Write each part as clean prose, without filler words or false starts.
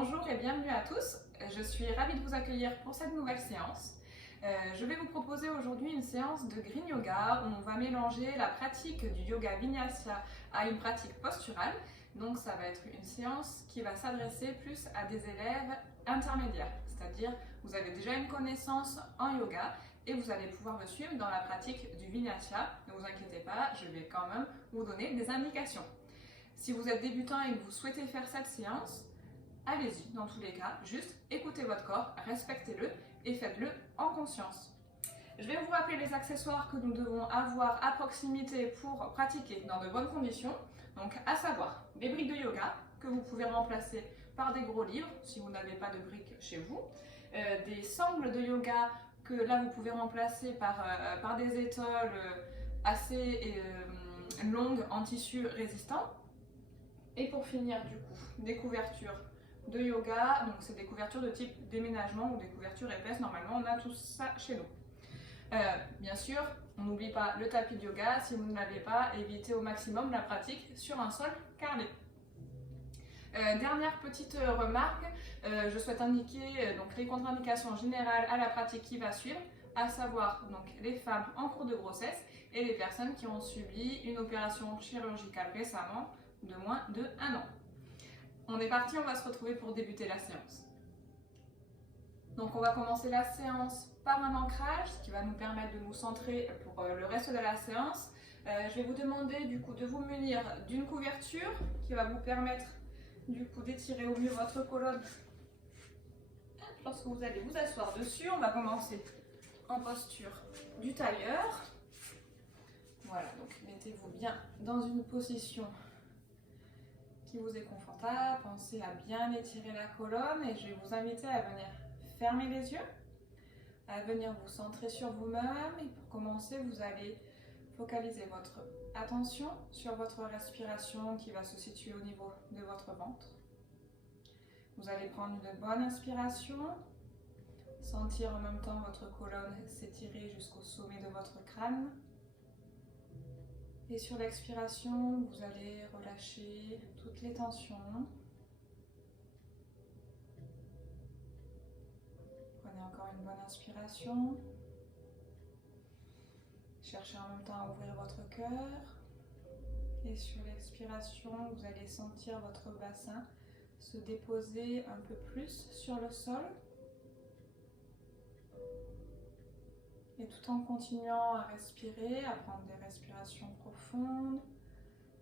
Bonjour et bienvenue à tous. Je suis ravie de vous accueillir pour cette nouvelle séance. Je vais vous proposer aujourd'hui une séance de Green Yoga où on va mélanger la pratique du yoga Vinyasa à une pratique posturale. Donc ça va être une séance qui va s'adresser plus à des élèves intermédiaires, c'est-à-dire vous avez déjà une connaissance en yoga et vous allez pouvoir me suivre dans la pratique du Vinyasa. Ne vous inquiétez pas, je vais quand même vous donner des indications. Si vous êtes débutant et que vous souhaitez faire cette séance, allez-y dans tous les cas, juste écoutez votre corps, respectez-le et faites-le en conscience. Je vais vous rappeler les accessoires que nous devons avoir à proximité pour pratiquer dans de bonnes conditions. Donc à savoir des briques de yoga que vous pouvez remplacer par des gros livres si vous n'avez pas de briques chez vous, des sangles de yoga que là vous pouvez remplacer par des étoiles assez longues en tissu résistant. Et pour finir du coup, des couvertures de yoga, donc c'est des couvertures de type déménagement ou des couvertures épaisses, normalement on a tout ça chez nous. Bien sûr, on n'oublie pas le tapis de yoga, si vous ne l'avez pas, évitez au maximum la pratique sur un sol carrelé. Dernière petite remarque, je souhaite indiquer donc, les contre-indications générales à la pratique qui va suivre, à savoir donc, les femmes en cours de grossesse et les personnes qui ont subi une opération chirurgicale récemment de moins de 1 an. On est parti, on va se retrouver pour débuter la séance. Donc on va commencer la séance par un ancrage, ce qui va nous permettre de nous centrer pour le reste de la séance. Je vais vous demander du coup de vous munir d'une couverture qui va vous permettre du coup d'étirer au mieux votre colonne lorsque vous allez vous asseoir dessus. On va commencer en posture du tailleur. Voilà, donc mettez-vous bien dans une position qui vous est confortable. Pensez à bien étirer la colonne et je vais vous inviter à venir fermer les yeux, à venir vous centrer sur vous-même. Et pour commencer, vous allez focaliser votre attention sur votre respiration qui va se situer au niveau de votre ventre. Vous allez prendre une bonne inspiration, sentir en même temps votre colonne s'étirer jusqu'au sommet de votre crâne. Et sur l'expiration, vous allez relâcher toutes les tensions. Prenez encore une bonne inspiration. Cherchez en même temps à ouvrir votre cœur. Et sur l'expiration, vous allez sentir votre bassin se déposer un peu plus sur le sol. Et tout en continuant à respirer, à prendre des respirations profondes,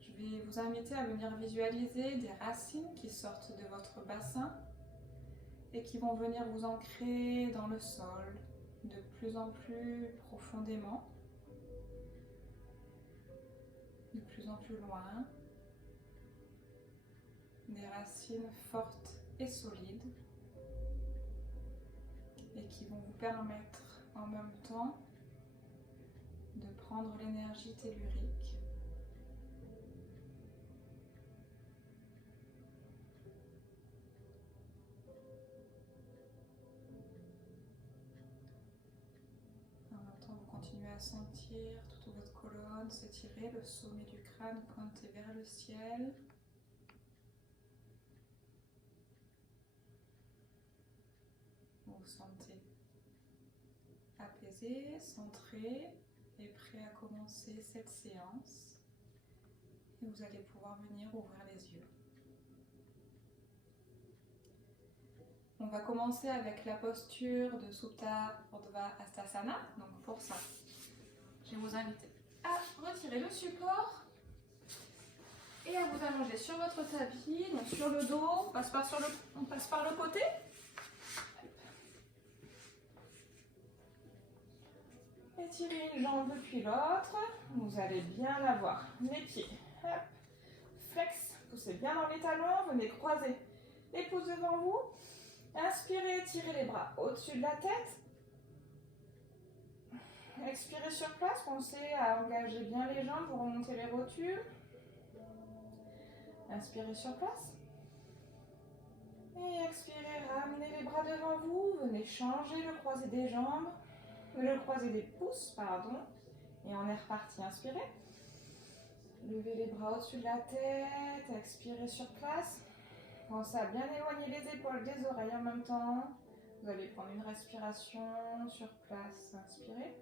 je vais vous inviter à venir visualiser des racines qui sortent de votre bassin et qui vont venir vous ancrer dans le sol de plus en plus profondément, de plus en plus loin. Des racines fortes et solides et qui vont vous permettre en même temps de prendre l'énergie tellurique en même temps vous continuez à sentir toute votre colonne s'étirer, le sommet du crâne pointé vers le ciel. Vous vous sentez apaisé, centré et prêt à commencer cette séance. Et vous allez pouvoir venir ouvrir les yeux. On va commencer avec la posture de Supta Urdhva Hastasana. Donc pour ça, je vais vous inviter à retirer le support et à vous allonger sur votre tapis, donc sur le dos, on passe par le côté. Étirez une jambe puis l'autre, vous allez bien l'avoir. Les pieds, hop, flex, poussez bien dans les talons, venez croiser les pouces devant vous. Inspirez, étirez les bras au-dessus de la tête. Expirez sur place, pensez à engager bien les jambes, vous remontez les rotules. Inspirez sur place. Et expirez, ramenez les bras devant vous, venez changer le croisé des jambes. Le croisé des pouces, pardon, et on est reparti. Inspirez, levez les bras au-dessus de la tête, expirez sur place, Pensez à bien éloigner les épaules des oreilles en même temps. Vous allez prendre une respiration sur place. Inspirez.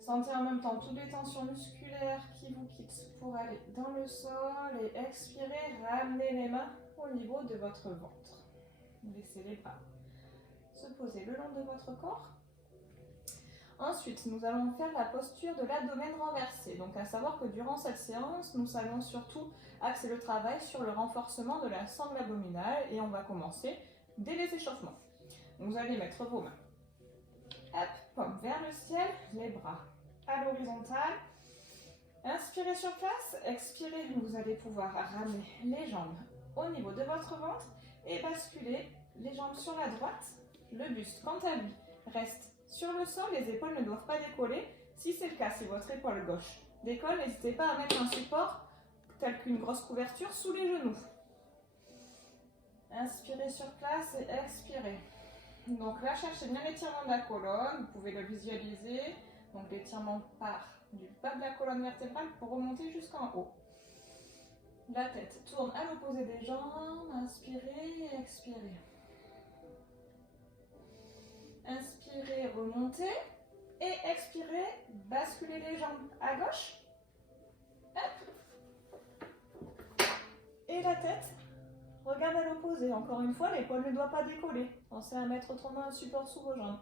Sentez en même temps toutes les tensions musculaires qui vous quittent pour aller dans le sol. Et expirez, ramenez les mains au niveau de votre ventre. Laissez les bras se poser le long de votre corps. Ensuite, nous allons faire la posture de l'abdomen renversé. Donc, à savoir que durant cette séance, nous allons surtout axer le travail sur le renforcement de la sangle abdominale et on va commencer dès les échauffements. Vous allez mettre vos mains, hop, paume vers le ciel, les bras à l'horizontale. Inspirez sur place, expirez, vous allez pouvoir ramener les jambes au niveau de votre ventre et basculer les jambes sur la droite. Le buste, quant à lui, reste sur le sol, les épaules ne doivent pas décoller. Si c'est le cas, si votre épaule gauche décolle, n'hésitez pas à mettre un support tel qu'une grosse couverture sous les genoux. Inspirez sur place et expirez. Donc là, cherchez bien l'étirement de la colonne, vous pouvez le visualiser. Donc l'étirement part du bas de la colonne vertébrale pour remonter jusqu'en haut. La tête tourne à l'opposé des jambes, inspirez et expirez. Inspirez, remontez et expirez, basculez les jambes à gauche. Hop. Et la tête regarde à l'opposé. Encore une fois, l'épaule ne doit pas décoller. Pensez à mettre autrement un support sous vos jambes.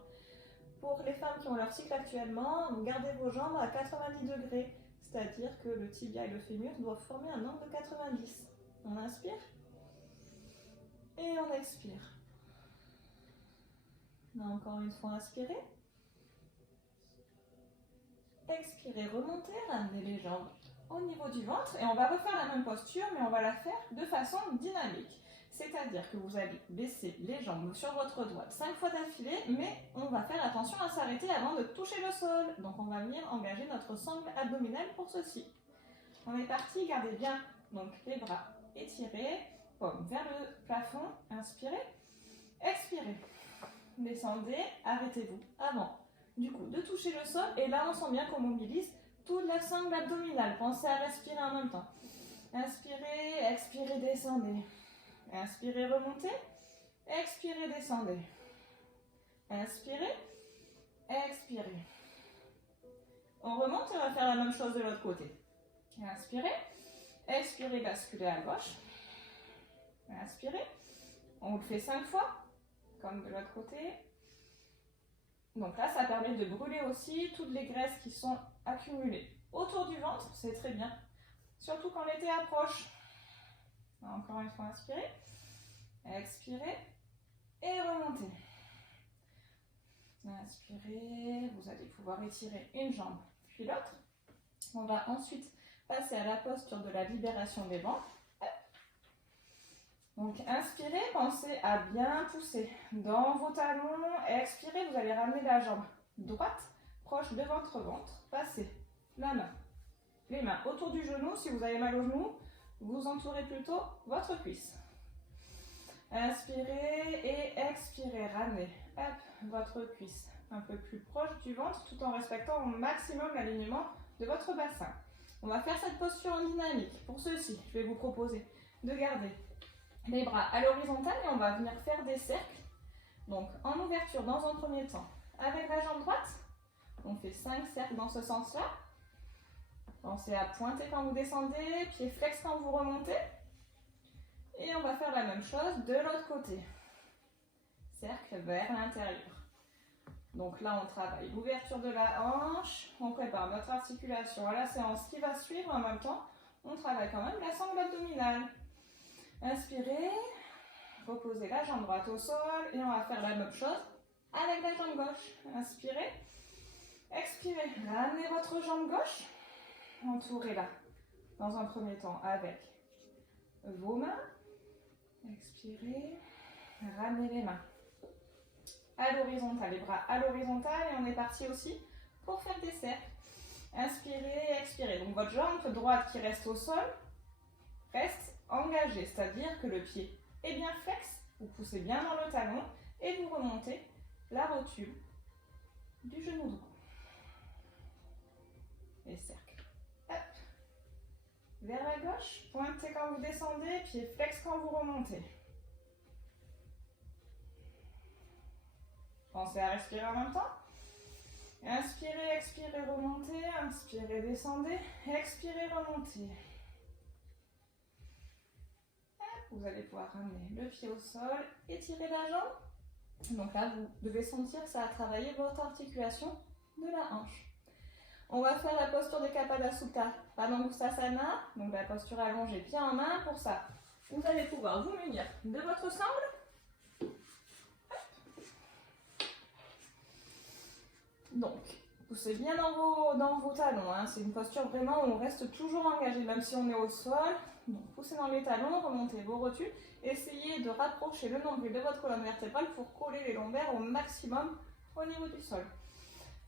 Pour les femmes qui ont leur cycle actuellement, vous gardez vos jambes à 90 degrés. C'est-à-dire que le tibia et le fémur doivent former un angle de 90. On inspire et on expire. Encore une fois, inspirez. Expirez, remontez, ramenez les jambes au niveau du ventre. Et on va refaire la même posture, mais on va la faire de façon dynamique. C'est-à-dire que vous allez baisser les jambes sur votre droite 5 fois d'affilée, mais on va faire attention à s'arrêter avant de toucher le sol. Donc on va venir engager notre sangle abdominale pour ceci. On est parti, gardez bien donc les bras étirés, paume vers le plafond, inspirez, expirez. Descendez, arrêtez-vous avant du coup de toucher le sol et là on sent bien qu'on mobilise toute la sangle abdominale. Pensez à respirer en même temps. Inspirez, expirez, descendez. Inspirez, remontez. Expirez, descendez. Inspirez, expirez. On remonte et on va faire la même chose de l'autre côté. Inspirez, expirez, basculez à gauche. Inspirez. On le fait 5 fois. Comme de l'autre côté. Donc là, ça permet de brûler aussi toutes les graisses qui sont accumulées autour du ventre. C'est très bien. Surtout quand l'été approche. Encore une fois, inspirez. Expirez. Et remontez. Inspirez. Vous allez pouvoir étirer une jambe puis l'autre. On va ensuite passer à la posture de la libération des vents. Donc, inspirez, pensez à bien pousser dans vos talons. Expirez, vous allez ramener la jambe droite proche de votre ventre. Passez la main, les mains autour du genou. Si vous avez mal au genou, vous entourez plutôt votre cuisse. Inspirez et expirez. Ramenez votre cuisse un peu plus proche du ventre tout en respectant au maximum l'alignement de votre bassin. On va faire cette posture en dynamique. Pour ceci, je vais vous proposer de garder les bras à l'horizontale et on va venir faire des cercles. Donc en ouverture dans un premier temps avec la jambe droite. On fait 5 cercles dans ce sens-là. Pensez à pointer quand vous descendez, pied flex quand vous remontez. Et on va faire la même chose de l'autre côté. Cercle vers l'intérieur. Donc là on travaille l'ouverture de la hanche. On prépare notre articulation à la séance qui va suivre. En même temps, on travaille quand même la sangle abdominale. Inspirez, reposez la jambe droite au sol et on va faire la même chose avec la jambe gauche. Inspirez, expirez, ramenez votre jambe gauche, entourez-la dans un premier temps avec vos mains. Expirez, ramenez les mains à l'horizontale, les bras à l'horizontale et on est parti aussi pour faire des cercles. Inspirez, expirez. Donc votre jambe droite qui reste au sol reste engagé, c'est-à-dire que le pied est bien flex, vous poussez bien dans le talon et vous remontez la rotule du genou droit. Et cercle. Hop. vers la gauche. Pointez quand vous descendez, pied flex quand vous remontez. Pensez à respirer en même temps. Inspirez, expirez, remontez. Inspirez, descendez. Expirez, remontez. Vous allez pouvoir ramener le pied au sol, étirer la jambe. Donc là, vous devez sentir que ça a travaillé votre articulation de la hanche. On va faire la posture de Kapadasutta, Padangusthasana, donc la posture allongée, pied en main. Pour ça, vous allez pouvoir vous munir de votre sangle. Donc, poussez bien dans vos talons. Hein. C'est une posture vraiment où on reste toujours engagé, même si on est au sol. Donc, poussez dans les talons, remontez vos rotules. Essayez de rapprocher le nombril de votre colonne vertébrale pour coller les lombaires au maximum au niveau du sol.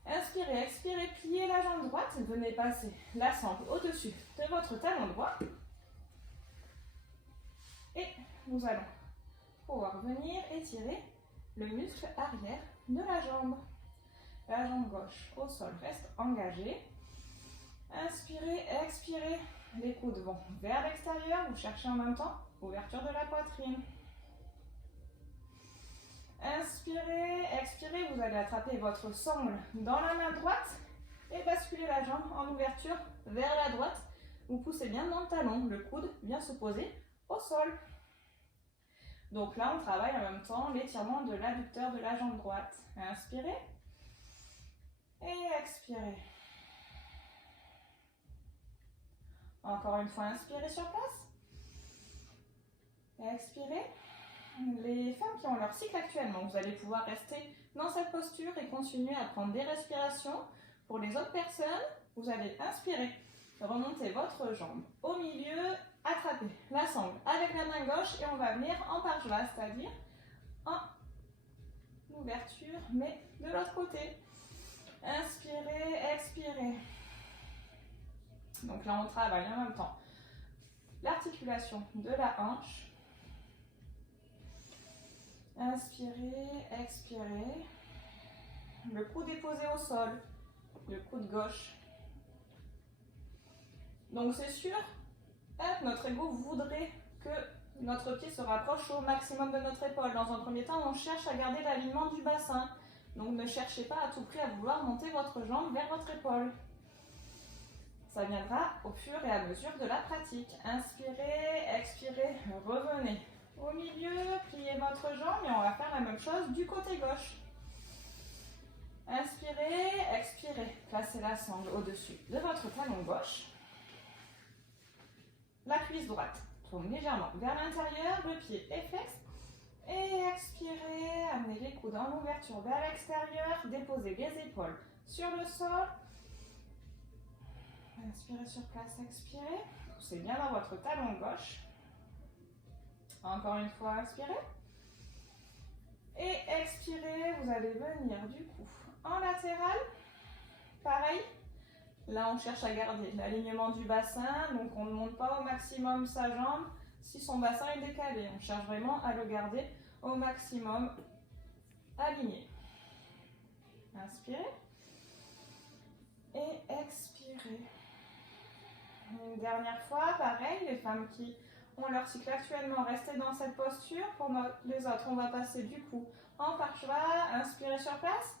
Inspirez, expirez, pliez la jambe droite. Venez passer la sangle au-dessus de votre talon droit. Et nous allons pouvoir venir étirer le muscle arrière de la jambe. La jambe gauche au sol reste engagée. Inspirez, expirez. Les coudes vont vers l'extérieur. Vous cherchez en même temps ouverture de la poitrine. Inspirez, expirez. Vous allez attraper votre sangle dans la main droite et basculer la jambe en ouverture vers la droite. Vous poussez bien dans le talon. Le coude vient se poser au sol. Donc là, on travaille en même temps l'étirement de l'adducteur de la jambe droite. Inspirez. Et expirez. Encore une fois, inspirez sur place. Expirez. Les femmes qui ont leur cycle actuellement, vous allez pouvoir rester dans cette posture et continuer à prendre des respirations. Pour les autres personnes, vous allez inspirer, remonter votre jambe au milieu, attraper la sangle avec la main gauche et on va venir en parjva, c'est-à-dire en ouverture, mais de l'autre côté. Inspirez, expirez. Donc là, on travaille en même temps l'articulation de la hanche. Inspirez, expirez. Le coude est posé au sol, le coude gauche. Donc c'est sûr, notre ego voudrait que notre pied se rapproche au maximum de notre épaule. Dans un premier temps, on cherche à garder l'alignement du bassin. Donc ne cherchez pas à tout prix à vouloir monter votre jambe vers votre épaule. Ça viendra au fur et à mesure de la pratique. Inspirez, expirez, revenez au milieu, pliez votre jambe et on va faire la même chose du côté gauche. Inspirez, expirez, placez la sangle au-dessus de votre talon gauche. La cuisse droite tourne légèrement vers l'intérieur, le pied est flex. Et expirez, amenez les coudes en ouverture vers l'extérieur, déposez les épaules sur le sol. Inspirez sur place, expirez. Poussez bien dans votre talon gauche. Encore une fois, inspirez. Et expirez, vous allez venir du coup en latéral. Pareil, là on cherche à garder l'alignement du bassin, donc on ne monte pas au maximum sa jambe si son bassin est décalé. On cherche vraiment à le garder au maximum aligné. Inspirez. Et expirez. Une dernière fois, pareil, les femmes qui ont leur cycle actuellement, restez dans cette posture. Pour les autres, on va passer du coup en parjva. Inspirez sur place.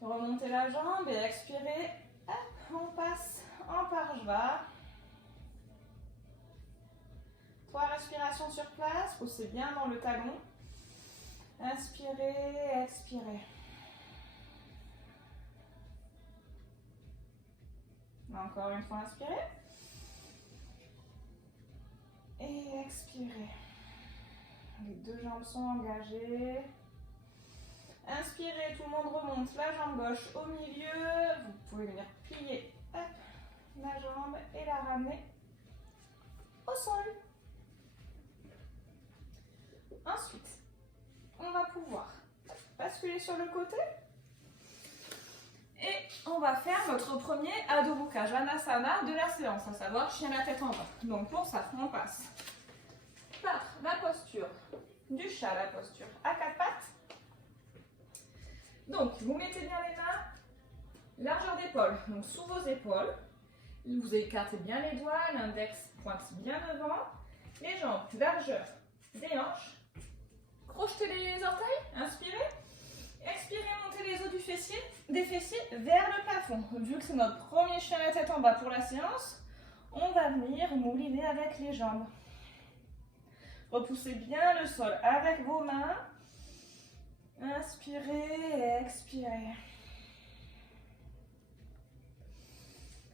Remontez la jambe et expirez. Hop, on passe en parjva. 3 respirations sur place. Poussez bien dans le talon. Inspirez, expirez. Encore une fois, inspirez. Et expirez. Les deux jambes sont engagées. Inspirez, tout le monde remonte la jambe gauche au milieu. Vous pouvez venir plier la jambe et la ramener au sol. Ensuite, on va pouvoir basculer sur le côté. Et on va faire notre premier Adho Mukha Svanasana de la séance, à savoir chien la tête en bas. Donc pour ça, on passe par la posture du chat, la posture à 4 pattes. Donc vous mettez bien les mains, largeur d'épaule, donc sous vos épaules. Vous écartez bien les doigts, l'index pointe bien devant. Les jambes, largeur des hanches. Crochetez les orteils, inspirez. Expirez, montez les os des fessiers vers le plafond. Vu que c'est notre premier chien la tête en bas pour la séance, on va venir mouliner avec les jambes. Repoussez bien le sol avec vos mains. Inspirez, expirez.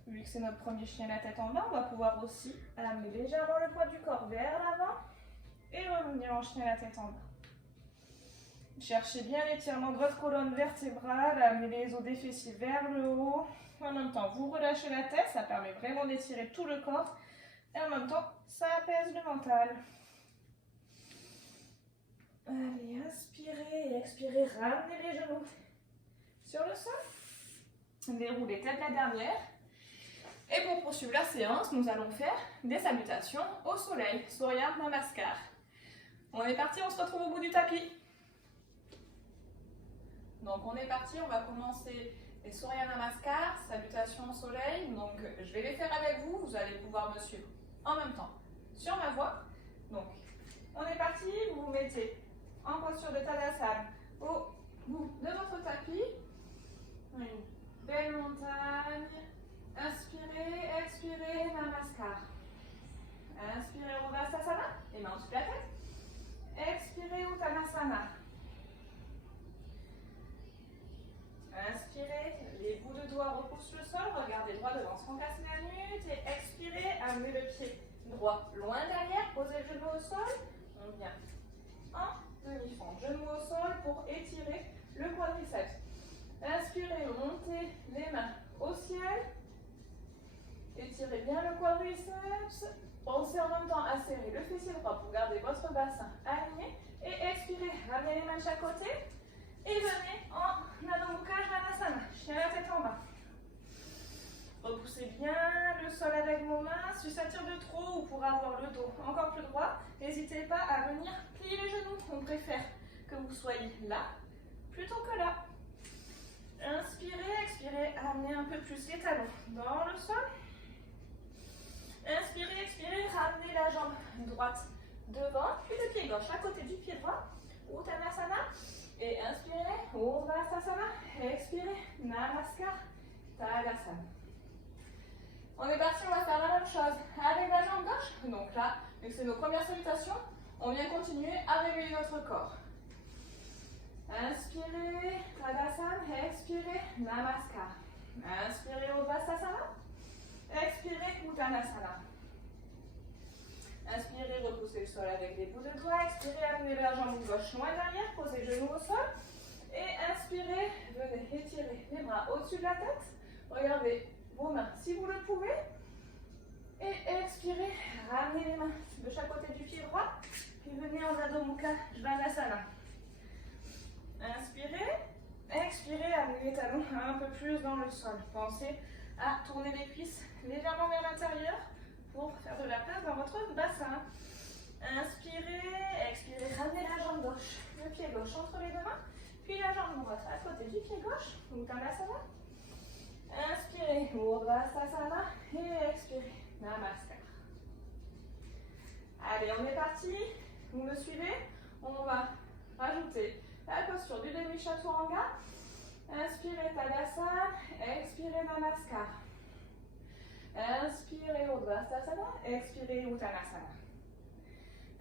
Vu que c'est notre premier chien la tête en bas, on va pouvoir aussi amener légèrement le poids du corps vers l'avant et revenir en chien la tête en bas. Cherchez bien l'étirement de votre colonne vertébrale, amenez les os des fessiers vers le haut. En même temps, vous relâchez la tête, ça permet vraiment d'étirer tout le corps. Et en même temps, ça apaise le mental. Allez, inspirez et expirez, ramenez les genoux sur le sol. Déroulez tête la dernière. Et pour poursuivre la séance, nous allons faire des salutations au soleil, Surya Namaskar. On est parti, on se retrouve au bout du tapis. Donc on est parti, on va commencer les Surya Namaskar, salutations au soleil. Donc je vais les faire avec vous, vous allez pouvoir me suivre en même temps sur ma voix. Donc on est parti, vous vous mettez en posture de Tadasana au bout de votre tapis. Une belle montagne. Inspirez, expirez, Namaskar. Inspirez, Urdhvastasana, les mains au-dessus de la tête. Expirez, Uttanasana. Inspirez, les bouts de doigts repoussent le sol, regardez droit devant sans casser la nuque. Et expirez, amenez le pied droit loin derrière, posez le genou au sol. On vient en demi-fente, genou au sol pour étirer le quadriceps. Inspirez, montez les mains au ciel. Étirez bien le quadriceps. Pensez en même temps à serrer le fessier droit pour garder votre bassin aligné. Et expirez, ramenez les mains de chaque côté. Et venez en Adho Mukha Svanasana, chien la tête en bas. Repoussez bien le sol avec vos mains. Si ça tire de trop ou pour avoir le dos encore plus droit, n'hésitez pas à venir plier les genoux. On préfère que vous soyez là plutôt que là. Inspirez, expirez, amenez un peu plus les talons dans le sol. Inspirez, expirez, ramenez la jambe droite devant, puis le pied gauche à côté du pied droit. Uttanasana. Et inspirez, Urdhvastasana. Expirez, Namaskar, Tadasana. On est parti, on va faire la même chose avec la jambe gauche. Donc là, vu que c'est nos premières salutations, on vient continuer à réveiller notre corps. Inspirez, Tadasana. Expirez, Namaskar. Inspirez, Urdhvastasana. Expirez, Uttanasana. Inspirez, repoussez le sol avec les bouts de doigts. Expirez, amenez la jambe gauche loin derrière, posez le genou au sol. Et inspirez, venez étirer les bras au-dessus de la tête. Regardez vos mains si vous le pouvez. Et expirez, ramenez les mains de chaque côté du pied droit. Puis venez en Adho Mukha Svanasana. Inspirez, expirez, amenez les talons un peu plus dans le sol. Pensez à tourner les cuisses légèrement vers l'intérieur pour faire de la place dans votre bassin. Inspirez, expirez, ramenez la jambe gauche, le pied gauche entre les deux mains, puis la jambe droite à côté du pied gauche, Uttanasana. Inspirez, Urdhvastasana et expirez, Namaskar. Allez, on est parti, vous me suivez? On va rajouter la posture du demi-chaturanga. Inspirez, Tadasana, expirez, Namaskar. Inspirez, Urdhvastasana, expirez, Uttanasana.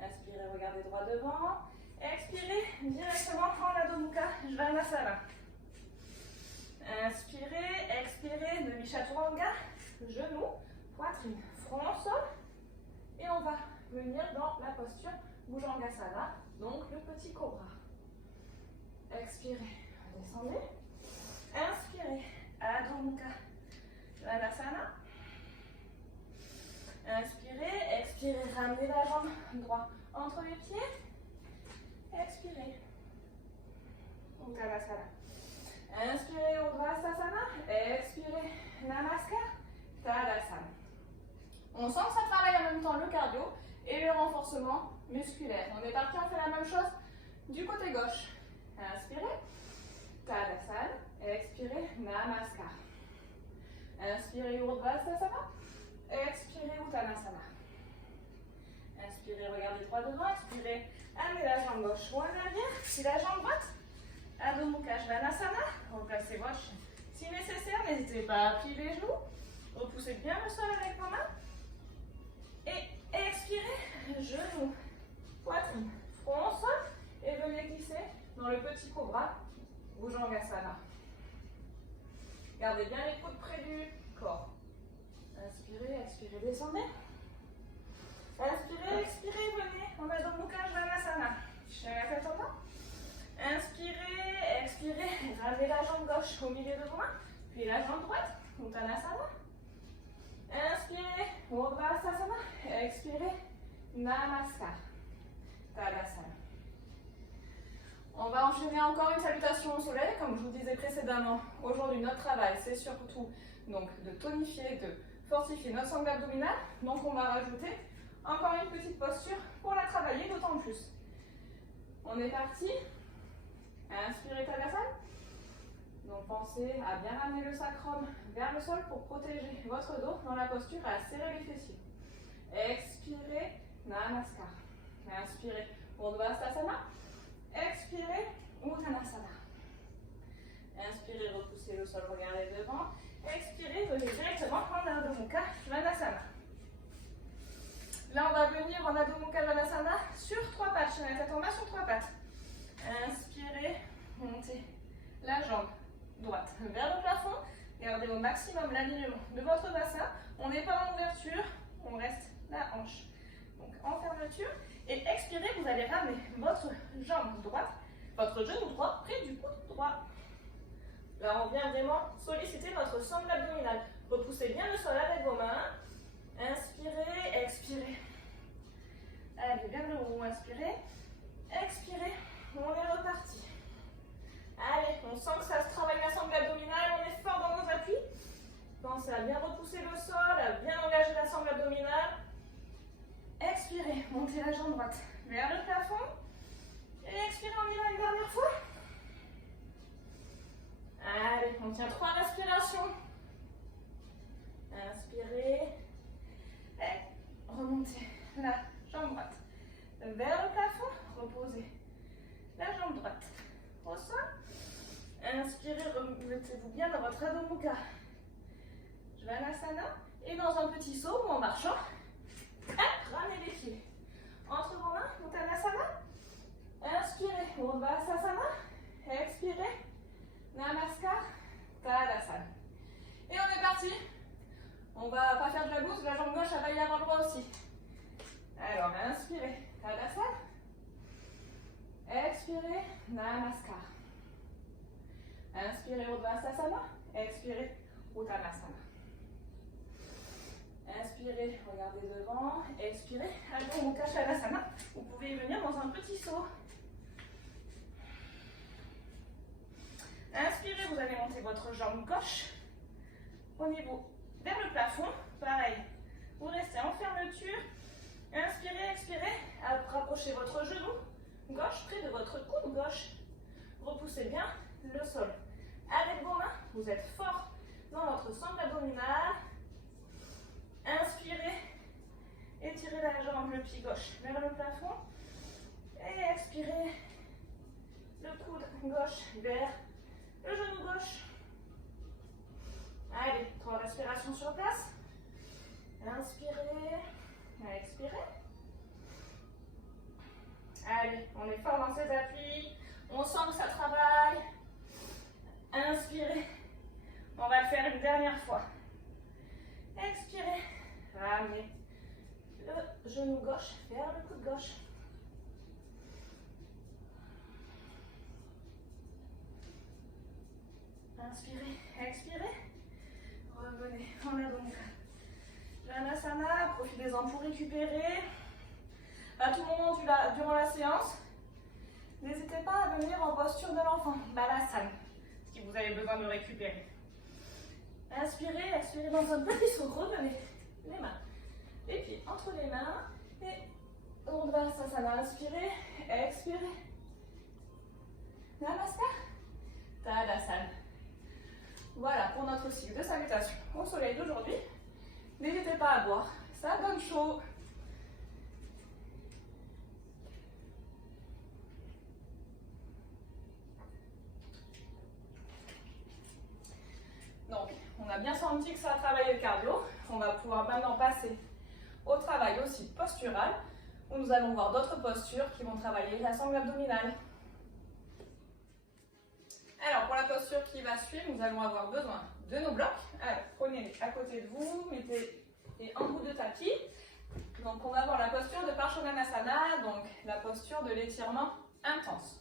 Inspirez, regardez droit devant. Expirez, directement en Adho Mukha Svanasana. Inspirez, expirez, demi-chaturanga, genou, poitrine, front au sol. Et on va venir dans la posture Bhujangasana, donc le petit cobra. Expirez, descendez. Inspirez, Adho Mukha Svanasana. Inspirez, expirez, ramenez la jambe droite entre les pieds. Expirez, Uttanasana. Inspirez, Urdhvastasana. Expirez, Namaskar, Tadasana. On sent que ça travaille en même temps le cardio et le renforcement musculaire. On est parti, on fait la même chose du côté gauche. Inspirez, Tadasana. Expirez, Namaskar. Inspirez, Urdhvastasana. Expirez, Uttanasana. Inspirez, regardez droit devant. Expirez, amenez la jambe gauche loin derrière. Puis la jambe droite. Adho Mukha Svanasana. Replacez votre chien. Si nécessaire, n'hésitez pas à plier les genoux. Repoussez bien le sol avec vos mains. Et expirez, genoux, poitrine, front au sol. Et venez glisser dans le petit cobra, Bhujangasana. Gardez bien les coudes près du corps. Inspirez, expirez, descendez. Inspirez, expirez, venez en Adho Mukha Svanasana. Fichez la tête en bas. Inspirez, expirez, ramenez la jambe gauche au milieu de vos mains, puis la jambe droite, Uttanasana. Inspirez, Urdhvastasana. Expirez, Namaskar, Tadasana. On va enchaîner encore une salutation au soleil, comme je vous disais précédemment. Aujourd'hui, notre travail, c'est surtout donc, de tonifier, de fortifier notre sangle abdominale. Donc, on va rajouter encore une petite posture pour la travailler d'autant plus. On est parti. Inspirez, Tadasana. Donc, pensez à bien ramener le sacrum vers le sol pour protéger votre dos dans la posture et à serrer les fessiers. Expirez, Namaskar. Inspirez, Urdhvastasana. Expirez, Uttanasana. Inspirez, repoussez le sol, regardez devant. Expirez, venez directement en Adho Mukha Svanasana. Là, on va venir en Adho Mukha Svanasana sur 3 pattes. Chenez la tête en bas sur 3 pattes. Inspirez, montez la jambe droite vers le plafond. Gardez au maximum l'alignement de votre bassin. On n'est pas en ouverture, on reste la hanche. Donc en fermeture. Et expirez, vous allez ramener votre jambe droite, votre genou droit près du coude droit. Là, on vient vraiment solliciter notre sangle abdominale. Repoussez bien le sol avec vos mains. Inspirez, expirez. Allez, vers le haut, inspirez. Expirez, on est reparti. Allez, on sent que ça se travaille la sangle abdominale, on est fort dans nos appuis. Pensez à bien repousser le sol, à bien engager la sangle abdominale. Expirez, montez la jambe droite vers le plafond. Et expirez, on y va une dernière fois. Allez, on tient 3 respirations. Inspirez. Et remontez la jambe droite vers le plafond. Reposez la jambe droite au sol. Inspirez, remettez-vous bien dans votre Adho Mukha Svanasana. Et dans un petit saut ou en marchant, ramenez les pieds entre vos mains, Uttanasana. Inspirez, Urdhvastasana. Expirez, Namaskar, Tadasana. Et on est parti. On va pas faire de la bouse, la jambe gauche elle va y avoir droit aussi. Alors, inspirez, Tadasana. Expirez, Namaskar. Inspirez, Urdhvastasana. Expirez, Uttanasana. Inspirez, regardez devant. Expirez, Adho Mukha Svanasana. Vous pouvez y venir dans un petit saut. Inspirez, vous allez monter votre jambe gauche au niveau vers le plafond. Pareil, vous restez en fermeture. Inspirez, expirez. Rapprochez votre genou gauche près de votre coude gauche. Repoussez bien le sol. Avec vos mains, vous êtes fort dans votre sangle abdominale. Inspirez, étirez la jambe, le pied gauche vers le plafond. Et expirez, le coude gauche vers le genou gauche. Allez, 3 respirations sur place. Inspirez, expirez. Allez, on est fort dans ces appuis. On sent que ça travaille. Inspirez. On va le faire une dernière fois. Expirez. Ramenez le genou gauche vers le coude gauche. Inspirez, expirez. Revenez en Adho Mukha Svanasana. Profitez-en pour récupérer. À tout moment durant la séance, n'hésitez pas à venir en posture de l'enfant, Balasana, si vous avez besoin de récupérer. Inspirez, expirez dans un petit saut. Revenez les mains, les pieds entre les mains. Et Urdhvastasana. Inspirez, expirez. Namaskar, Tadasana. Voilà pour notre cycle de salutation au soleil d'aujourd'hui. N'hésitez pas à boire, ça donne chaud. Donc, on a bien senti que ça a travaillé le cardio. On va pouvoir maintenant passer au travail aussi postural, où nous allons voir d'autres postures qui vont travailler la sangle abdominale. Alors, pour la posture qui va suivre, nous allons avoir besoin de nos blocs. Alors, prenez-les à côté de vous, mettez-les en bout de tapis. Donc, on va avoir la posture de Parsvanasana, donc la posture de l'étirement intense.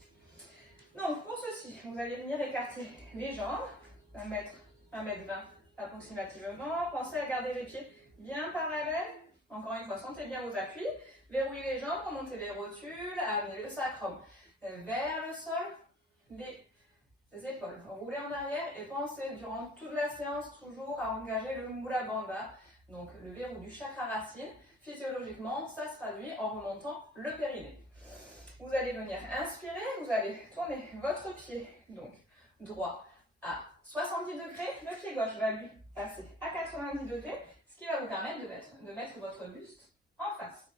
Donc, pour ceci, vous allez venir écarter les jambes, 1m20 approximativement. Pensez à garder les pieds bien parallèles. Encore une fois, sentez bien vos appuis. Verrouillez les jambes, remontez les rotules, amenez le sacrum vers le sol, les épaules roulez en arrière et pensez durant toute la séance toujours à engager le Mula Bandha, donc le verrou du chakra racine. Physiologiquement, ça se traduit en remontant le périnée. Vous allez venir inspirer, vous allez tourner votre pied donc droit à 70 degrés, le pied gauche va lui passer à 90 degrés, ce qui va vous permettre de mettre votre buste en face.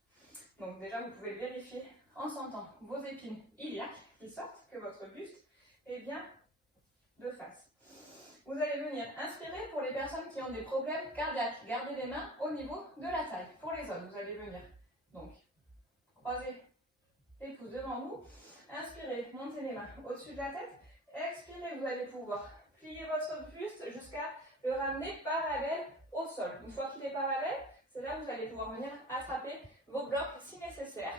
Donc déjà, vous pouvez le vérifier en sentant vos épines iliaques qui sortent, que votre buste est bien de face. Vous allez venir inspirer pour les personnes qui ont des problèmes cardiaques. Gardez les mains au niveau de la taille. Pour les autres, vous allez venir donc croiser les pouces devant vous. Inspirez, montez les mains au-dessus de la tête. Expirez, vous allez pouvoir plier votre buste jusqu'à le ramener parallèle au sol. Une fois qu'il est parallèle, c'est là que vous allez pouvoir venir attraper vos blocs si nécessaire.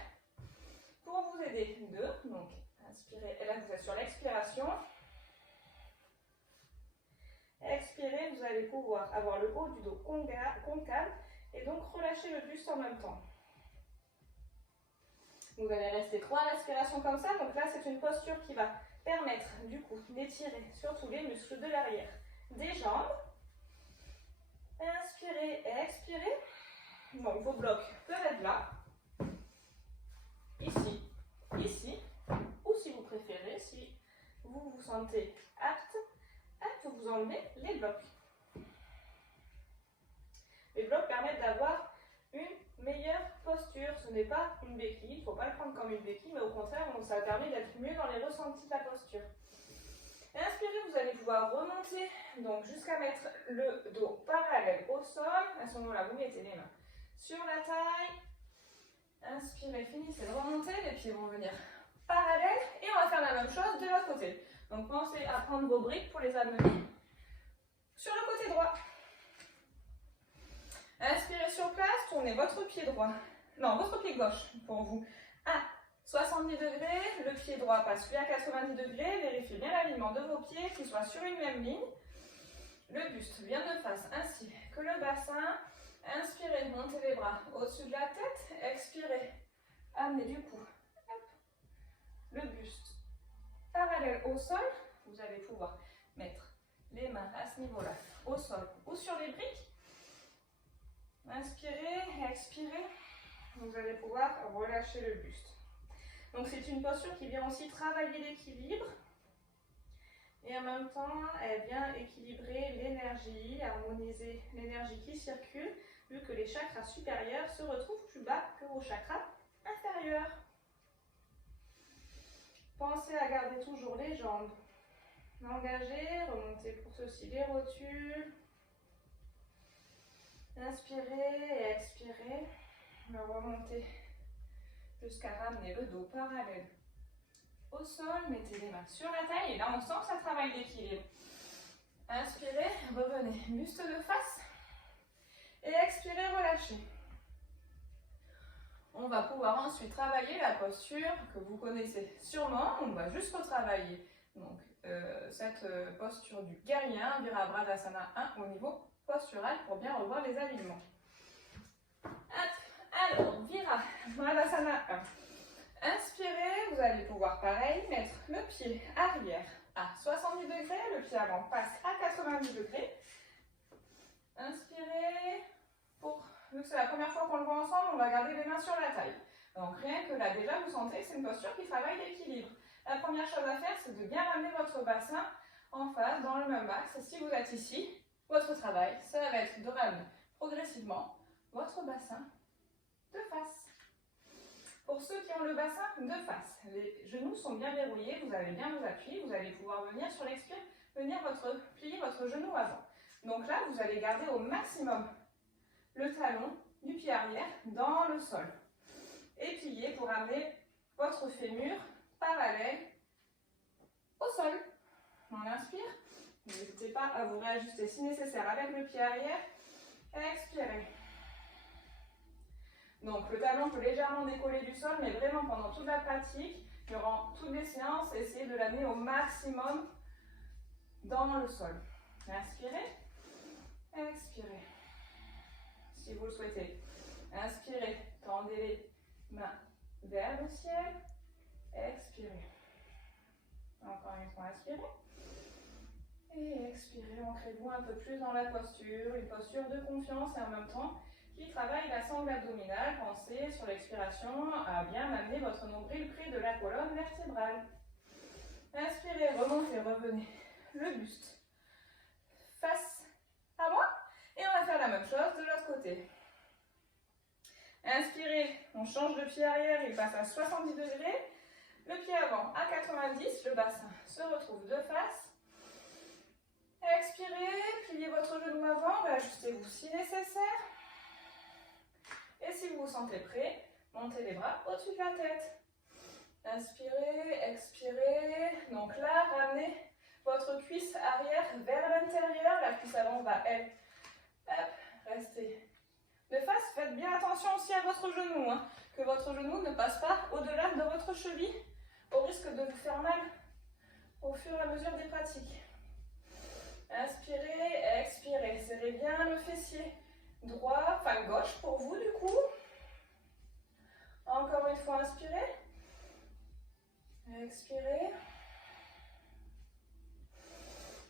Pour vous aider, donc inspirez, et là vous êtes sur l'expiration. Expirez, vous allez pouvoir avoir le haut du dos concave et donc relâcher le buste en même temps. Vous allez rester 3 respirations comme ça. Donc là, c'est une posture qui va permettre du coup d'étirer surtout les muscles de l'arrière des jambes. Inspirez et expirez. Donc vos blocs peuvent être là, ici, ici, ou si vous préférez, si vous vous sentez apte, vous enlevez les blocs. Les blocs permettent d'avoir une meilleure posture. Ce n'est pas une béquille, il ne faut pas le prendre comme une béquille, mais au contraire, ça permet d'être mieux dans les ressentis de la posture. Inspirez, vous allez pouvoir remonter donc jusqu'à mettre le dos parallèle au sol. À ce moment-là, vous mettez les mains sur la taille. Inspirez, finissez de remonter, les pieds vont venir parallèles et on va faire la même chose de l'autre côté. Donc pensez à prendre vos briques pour les amener sur le côté droit. Inspirez sur place, tournez votre pied droit, non, votre pied gauche pour vous à 70 degrés, le pied droit passe lui à 90 degrés, vérifiez bien l'alignement de vos pieds, qu'ils soient sur une même ligne. Le buste vient de face ainsi que le bassin. Inspirez, montez les bras au-dessus de la tête, expirez, amenez du coup le buste parallèle au sol. Vous allez pouvoir mettre les mains à ce niveau-là au sol ou sur les briques. Inspirez, expirez, vous allez pouvoir relâcher le buste. Donc c'est une posture qui vient aussi travailler l'équilibre et en même temps elle vient équilibrer l'énergie, harmoniser l'énergie qui circule vu que les chakras supérieurs se retrouvent plus bas que vos chakras inférieurs. Pensez à garder toujours les jambes engagées, remontez pour ceci les rotules. Inspirez et expirez, remontez jusqu'à ramener le dos parallèle au sol, mettez les mains sur la taille et là on sent que ça travaille l'équilibre. Inspirez, revenez, buste de face et expirez, relâchez. On va pouvoir ensuite travailler la posture que vous connaissez sûrement, on va juste retravailler donc, cette posture du guerrier, Virabhadrasana 1 au niveau postural pour bien revoir les alignements. Alors, Virabhadrasana 1. Inspirez, vous allez pouvoir pareil mettre le pied arrière à 70 degrés, le pied avant passe à 90 degrés. Inspirez, vu que c'est la première fois qu'on le voit ensemble, on va garder les mains sur la taille. Donc rien que là déjà vous sentez que c'est une posture qui travaille l'équilibre. La première chose à faire, c'est de bien ramener votre bassin en face, dans le même axe. Et si vous êtes ici, votre travail, ça va être de ramener progressivement votre bassin de face. Pour ceux qui ont le bassin de face, les genoux sont bien verrouillés, vous avez bien vos appuis, vous allez pouvoir venir sur l'expire, plier votre genou avant. Donc là, vous allez garder au maximum le talon du pied arrière dans le sol. Et plier pour amener votre fémur parallèle au sol. On inspire. N'hésitez pas à vous réajuster si nécessaire avec le pied arrière. Expirez. Donc le talon peut légèrement décoller du sol, mais vraiment pendant toute la pratique, durant toutes les séances, essayez de l'amener au maximum dans le sol. Inspirez. Expirez. Si vous le souhaitez. Inspirez. Tendez les mains vers le ciel. Expirez. Encore une fois, inspirez. Et expirez, ancrez-vous un peu plus dans la posture, une posture de confiance et en même temps qui travaille la sangle abdominale. Pensez sur l'expiration à bien amener votre nombril près de la colonne vertébrale. Inspirez, remontez, revenez le buste face à moi et on va faire la même chose de l'autre côté. Inspirez, on change de pied arrière, il passe à 70 degrés. Le pied avant à 90, le bassin se retrouve de face. Expirez, pliez votre genou avant, réajustez-vous si nécessaire. Et si vous vous sentez prêt, montez les bras au-dessus de la tête. Inspirez, expirez. Donc là, ramenez votre cuisse arrière vers l'intérieur. La cuisse avant va, elle, rester de face. Faites bien attention aussi à votre genou, hein, que votre genou ne passe pas au-delà de votre cheville, au risque de vous faire mal au fur et à mesure des pratiques. Inspirez, expirez. Serrez bien le fessier droit, enfin gauche pour vous du coup. Encore une fois, inspirez. Expirez.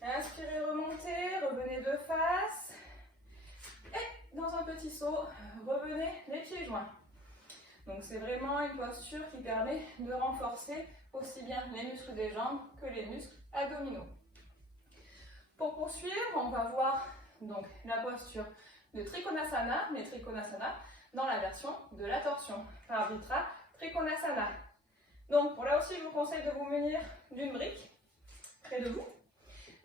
Inspirez, remontez, revenez de face. Et dans un petit saut, revenez les pieds joints. Donc c'est vraiment une posture qui permet de renforcer aussi bien les muscles des jambes que les muscles abdominaux. Pour poursuivre, on va voir donc la posture de Trikonasana, mais Trikonasana dans la version de la torsion, Parivrtta Trikonasana. Donc pour là aussi, je vous conseille de vous munir d'une brique près de vous.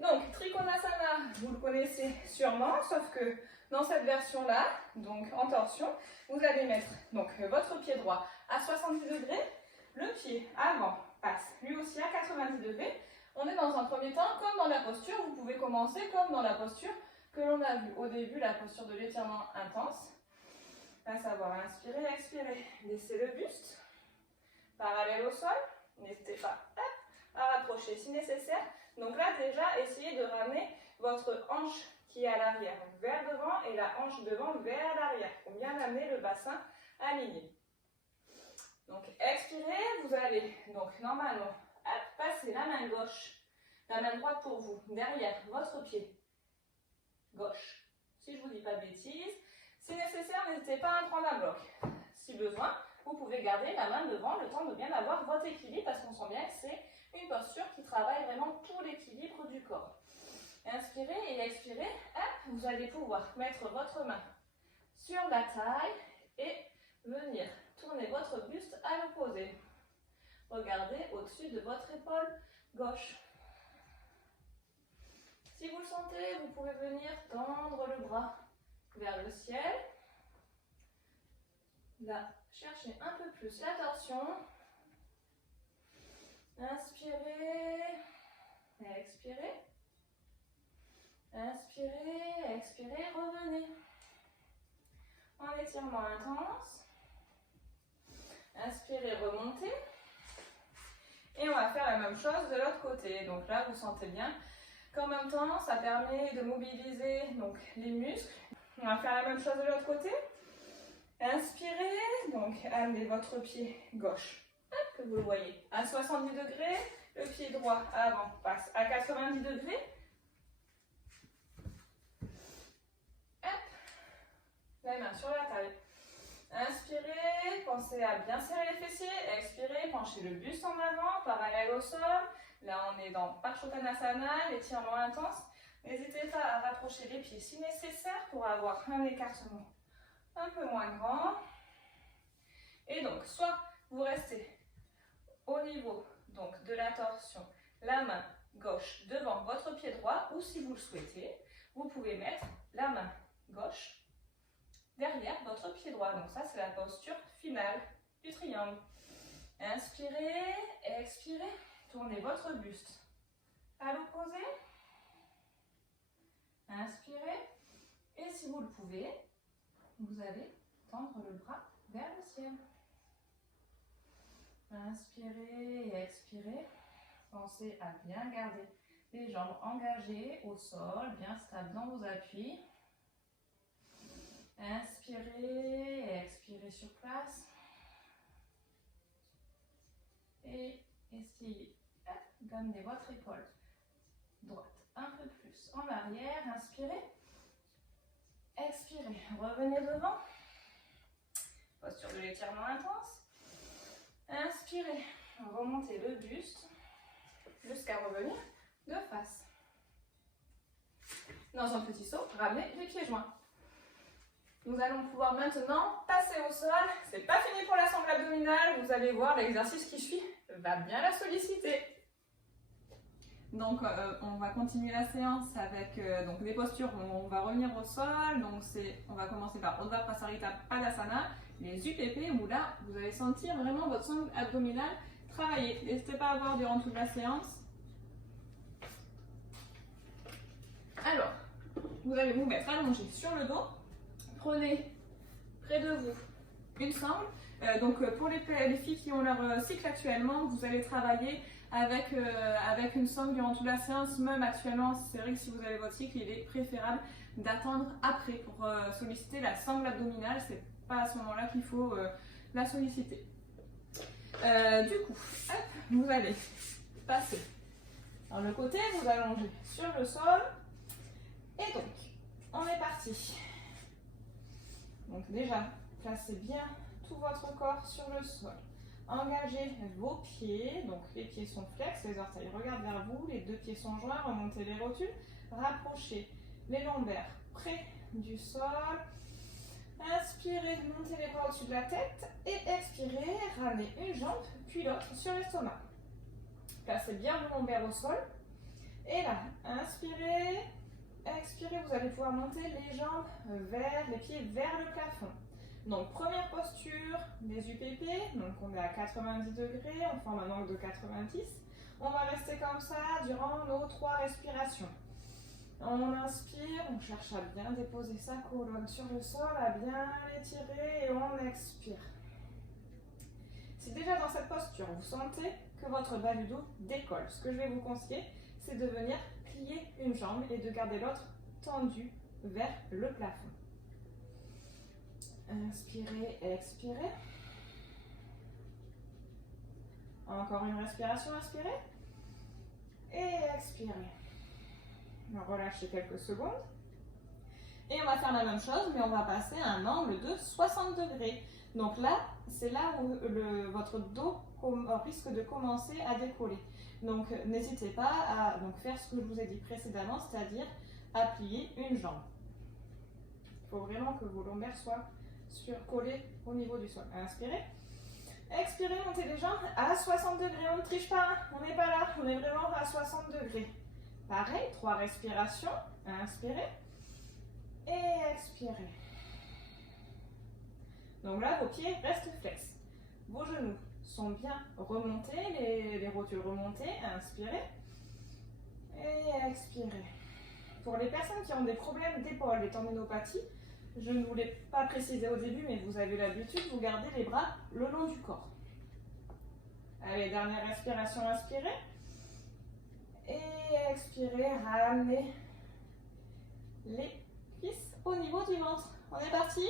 Donc Trikonasana, vous le connaissez sûrement, sauf que dans cette version-là, donc en torsion, vous allez mettre donc votre pied droit à 70 degrés, le pied avant passe lui aussi à 90 degrés. On est dans un premier temps comme dans la posture, vous pouvez commencer comme dans la posture que l'on a vue au début, la posture de l'étirement intense. À savoir inspirer, expirer, laissez le buste parallèle au sol, n'hésitez pas à rapprocher si nécessaire. Donc là déjà, essayez de ramener votre hanche qui est à l'arrière vers devant et la hanche devant vers l'arrière pour bien amener le bassin aligné. Donc expirez, vous allez donc normalement passer la main gauche, la main droite pour vous, derrière votre pied gauche. Si je ne vous dis pas de bêtises, si nécessaire, n'hésitez pas à prendre un bloc. Si besoin, vous pouvez garder la main devant le temps de bien avoir votre équilibre parce qu'on sent bien que c'est une posture qui travaille vraiment tout l'équilibre du corps. Inspirez et expirez, vous allez pouvoir mettre votre main sur la taille et venir tourner votre buste à l'opposé. Regardez au-dessus de votre épaule gauche. Si vous le sentez, vous pouvez venir tendre le bras vers le ciel. Là, cherchez un peu plus la torsion. Inspirez, expirez. Inspirez, expirez, revenez. En étirement intense. Inspirez, remontez. Et on va faire la même chose de l'autre côté. Donc là, vous sentez bien qu'en même temps, ça permet de mobiliser donc, les muscles. On va faire la même chose de l'autre côté. Inspirez, donc amenez votre pied gauche, que vous le voyez, à 70 degrés. Le pied droit avant passe à 90 degrés. La main sur la taille. Inspirez, pensez à bien serrer les fessiers. Expirez, penchez le buste en avant, parallèle au sol. Là, on est dans Parshottanasana, l'étirement intense. N'hésitez pas à rapprocher les pieds si nécessaire pour avoir un écartement un peu moins grand. Et donc, soit vous restez au niveau donc, de la torsion, la main gauche devant votre pied droit, ou si vous le souhaitez, vous pouvez mettre la main gauche derrière votre pied droit. Donc ça, c'est la posture finale du triangle. Inspirez, expirez, tournez votre buste à l'opposé. Inspirez, et si vous le pouvez, vous allez tendre le bras vers le ciel. Inspirez et expirez. Pensez à bien garder les jambes engagées au sol, bien stables dans vos appuis. Inspirez et expirez sur place. Et essayez d'amener votre épaule droite un peu plus en arrière. Inspirez. Expirez. Revenez devant. Posture de l'étirement intense. Inspirez. Remontez le buste jusqu'à revenir de face. Dans un petit saut, ramenez les pieds joints. Nous allons pouvoir maintenant passer au sol. C'est pas fini pour la sangle abdominale. Vous allez voir, l'exercice qui suit va bien la solliciter. Donc, on va continuer la séance avec donc des postures où on va revenir au sol. Donc, on va commencer par Urdhva Prasarita Padasana, les UPP, où là, vous allez sentir vraiment votre sangle abdominale travailler. N'hésitez pas à voir durant toute la séance. Alors, vous allez vous mettre allongé sur le dos. Prenez près de vous une sangle. Donc pour les filles qui ont leur cycle actuellement, vous allez travailler avec une sangle durant toute la séance. Même actuellement, c'est vrai que si vous avez votre cycle, il est préférable d'attendre après pour solliciter la sangle abdominale. C'est pas à ce moment-là qu'il faut la solliciter. Du coup, hop, vous allez passer dans le côté, vous allongez sur le sol. Et donc, on est parti. Donc déjà, placez bien tout votre corps sur le sol. Engagez vos pieds, donc les pieds sont flex, les orteils regardent vers vous, les deux pieds sont joints, remontez les rotules, rapprochez les lombaires près du sol. Inspirez, montez les bras au-dessus de la tête et expirez, ramenez une jambe puis l'autre sur l'estomac. Placez bien vos lombaires au sol. Et là, inspirez. Expirez, vous allez pouvoir monter les jambes les pieds vers le plafond. Donc première posture des UPP, donc on est à 90 degrés, on forme un angle de 90. On va rester comme ça durant nos 3 respirations. On inspire, on cherche à bien déposer sa colonne sur le sol, à bien l'étirer et on expire. Si déjà dans cette posture, vous sentez que votre bas du dos décolle, ce que je vais vous conseiller, c'est de venir plier une jambe et de garder l'autre tendue vers le plafond. Inspirez, expirez. Encore une respiration, inspirez. Et expirez. Relâchez quelques secondes. Et on va faire la même chose, mais on va passer à un angle de 60 degrés. Donc là, c'est là où votre dos risque de commencer à décoller. Donc n'hésitez pas à faire ce que je vous ai dit précédemment, c'est-à-dire à plier une jambe. Il faut vraiment que vos lombaires soient collés au niveau du sol. Inspirez. Expirez, montez les jambes à 60 degrés. On ne triche pas, on n'est pas là, on est vraiment à 60 degrés. Pareil, 3 respirations. Inspirez. Et expirez. Donc là, vos pieds restent flex. Vos genoux sont bien remontés, les rotules remontées. Inspirez. Et expirez. Pour les personnes qui ont des problèmes d'épaule, des tendinopathies, je ne vous l'ai pas précisé au début, mais vous avez l'habitude, vous gardez les bras le long du corps. Allez, dernière respiration, inspirez. Et expirez, ramenez les cuisses au niveau du ventre. On est parti.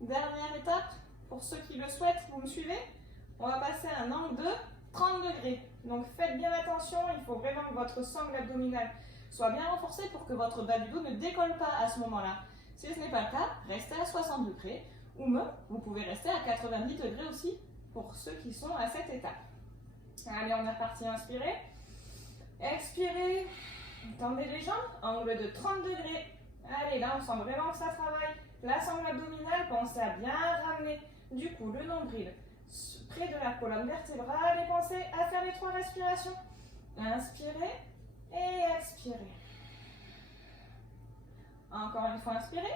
Dernière étape, pour ceux qui le souhaitent, vous me suivez. On va passer à un angle de 30 degrés. Donc faites bien attention, il faut vraiment que votre sangle abdominale soit bien renforcée pour que votre bas du dos ne décolle pas à ce moment-là. Si ce n'est pas le cas, restez à 60 degrés ou même vous pouvez rester à 90 degrés aussi pour ceux qui sont à cette étape. Allez, on est reparti, inspirez. Expirez. Tendez les jambes, angle de 30 degrés. Allez, là, on sent vraiment que ça travaille. La sangle abdominale, pensez à bien ramener du coup le nombril près de la colonne vertébrale et pensez à faire les 3 respirations. Inspirez et expirez. Encore une fois, inspirez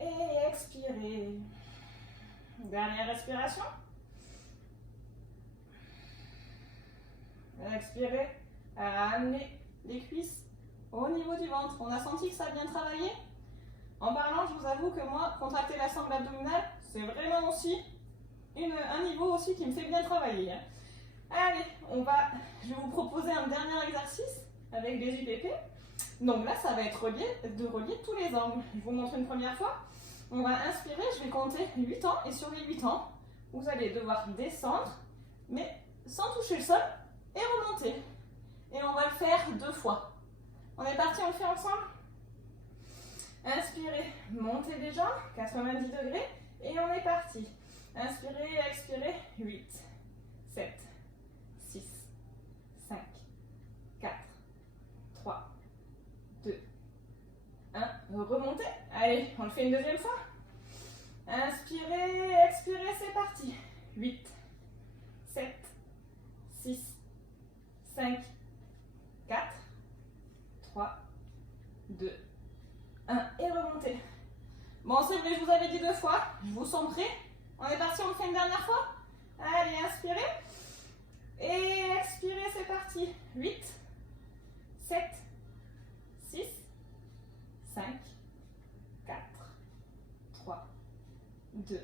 et expirez. Dernière respiration. Expirez, ramenez les cuisses au niveau du ventre. On a senti que ça a bien travaillé? En parlant, je vous avoue que moi, contracter la sangle abdominale, c'est vraiment aussi un niveau aussi qui me fait bien travailler. Allez, je vais vous proposer un dernier exercice avec des UPP. Donc là, ça va être de relier tous les angles. Je vous montre une première fois. On va inspirer, je vais compter 8 ans et sur les 8 ans, vous allez devoir descendre, mais sans toucher le sol et remonter. Et on va le faire 2 fois. On est parti, on le fait ensemble? Inspirez, montez les jambes, 90 degrés, et on est parti. Inspirez, expirez, 8, 7, 6, 5, 4, 3, 2, 1. Remontez. Allez, on le fait une deuxième fois. Inspirez, expirez, c'est parti. 8, 7, 6, 5, 4, 3, 2, 1. Et remontez. Bon, c'est vrai, je vous avais dit 2 fois. Je vous sens prêts? On est parti, on le fait une dernière fois? Allez, inspirez. Et expirez, c'est parti. 8, 7, 6, 5, 4, 3, 2,